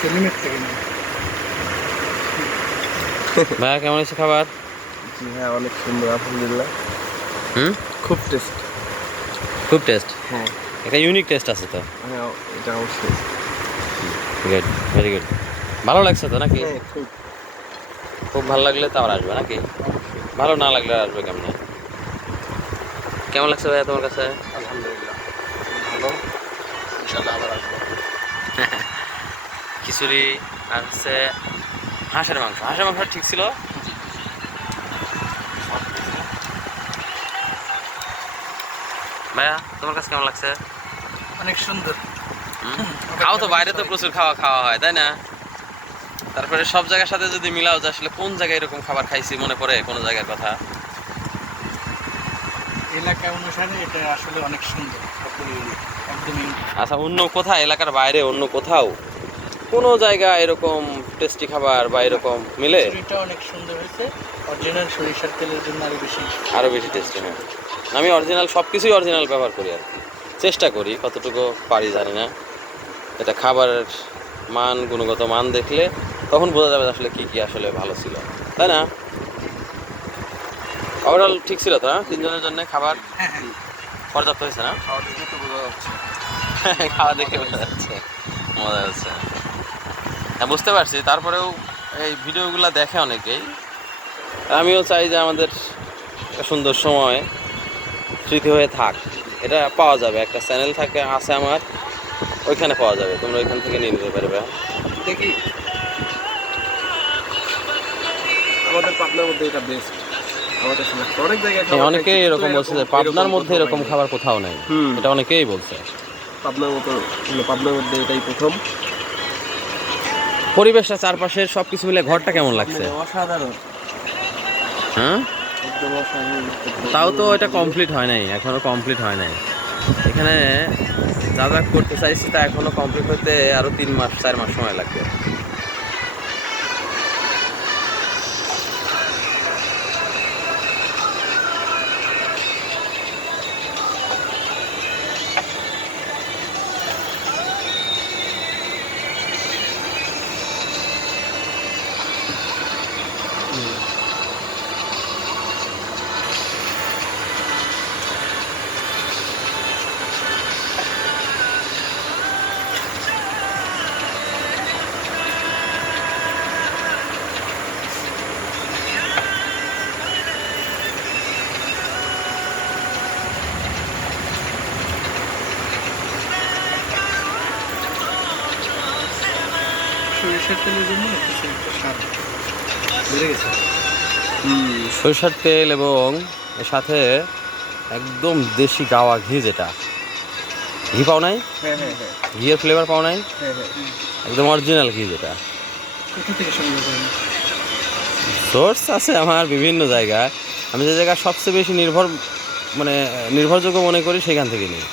সেলিমের থেকে না। ভাইয়া কেমন হয়েছে খাবার? জি হ্যাঁ, অনেক সুন্দর আলহামদুলিল্লাহ। খুব টেস্ট। খুব টেস্ট। হ্যাঁ একটা ইউনিক টেস্ট আছে তো। হ্যাঁ, এটা অবশ্যই। Good, very good. ভালো লাগছে তো নাকি? হ্যাঁ খুব। খুব ভালো লাগলে তো আবার আসবে নাকি? ভালো না লাগলে আর আসবে কেমনে? কেমন লাগছে ভাইয়া তোমার কাছে? আলহামদুলিল্লাহ ভালো, ইনশাআল্লাহ আবার আসবো। খিচুড়ি আর হচ্ছে হাঁসের মাংস। হাঁসের মাংস ঠিক ছিল। ভাইয়া তোমার কাছে কেমন লাগছে? অনেক সুন্দর। খাও তো, বাইরে তো প্রচুর খাওয়া খাওয়া হয় তাই না? তারপরে সব জায়গার সাথে যদি মিলাও যে আসলে কোন জায়গায় এরকম খাবার খাইছি মনে পড়ে কোন জায়গার কথা? এলাকা অনুসারে এটা আসলে অনেক সুন্দর, একদমই। আচ্ছা, অন্য কোথাও এলাকার বাইরে অন্য কোথাও কোনো জায়গা এরকম টেস্টি খাবার বা এরকম মিলে? এটা অনেক সুন্দর হয়েছে। অরিজিনাল সরিষার তেলের জন্য আরো বেশি টেস্টি। হ্যাঁ, আমি অরিজিনাল সব কিছুই অরিজিনাল ব্যবহার করি আর কি। চেষ্টা করি, কতটুকু পারি জানি না। এটা খাবারের মান, গুণগত মান দেখলে তখন বোঝা যাবে আসলে কি কি আসলে ভালো ছিল, তাই না? ওভারঅল ঠিক ছিল তো? হ্যাঁ, তিনজনের জন্য খাবার পর্যাপ্ত হয়েছে না? খাওয়া দেখে তো বোঝা যাচ্ছে। খাওয়া দেখে বোঝা যাচ্ছে মজা হচ্ছে। হ্যাঁ, বুঝতে পারছি। তারপরেও এই ভিডিওগুলো দেখে অনেকেই। আমিও চাই যে আমাদের একটা সুন্দর সময় স্মৃতি হয়ে থাক। এটা পাওয়া যাবে, একটা চ্যানেল থাকে আছে আমার, ওইখানে পাওয়া যাবে। তোমরা ওইখান থেকে নিয়ে নিতে পারবে। দেখি আমাদের পাবনার মধ্যে এটা বেস্ট। আমাদের সমস্ত অনেক জায়গায় হ্যাঁ, অনেকেই এরকম বলছে যে পাবনার মধ্যে এরকম খাবার কোথাও নেই। এটা অনেকেই বলছে। পাবনার মতো, পাবনার মধ্যে এটাই প্রথম। পরিবেশটা, চারপাশের সবকিছু মিলে ঘরটা কেমন লাগছে? অসাধারণ, হ্যাঁ, একদম অসাধারণ। তাও তো এটা কমপ্লিট হয় নাই, এখনো কমপ্লিট হয় নাই। এখানে যা যা করতে চাইছি তা এখনো কমপ্লিট হতে আরো 3 মাস 4 মাস সময় লাগবে। সরিষার তেলের জন্য কিছু একটা স্বাদ বেড়ে গেছে। সরিষার তেল এবং এর সাথে একদম দেশি গাওয়া ঘি, যেটা ঘি পাও নাই, হ্যাঁ হ্যাঁ হ্যাঁ ঘিয়ের ফ্লেভার পাও নাই, হ্যাঁ হ্যাঁ। একদম অরিজিনাল ঘি যেটা। কোথা থেকে সংগ্রহ করেন? সোর্স আছে আমার বিভিন্ন জায়গায়। আমি যে জায়গায় সবচেয়ে বেশি নির্ভরযোগ্য মনে করি সেখান থেকে নিই।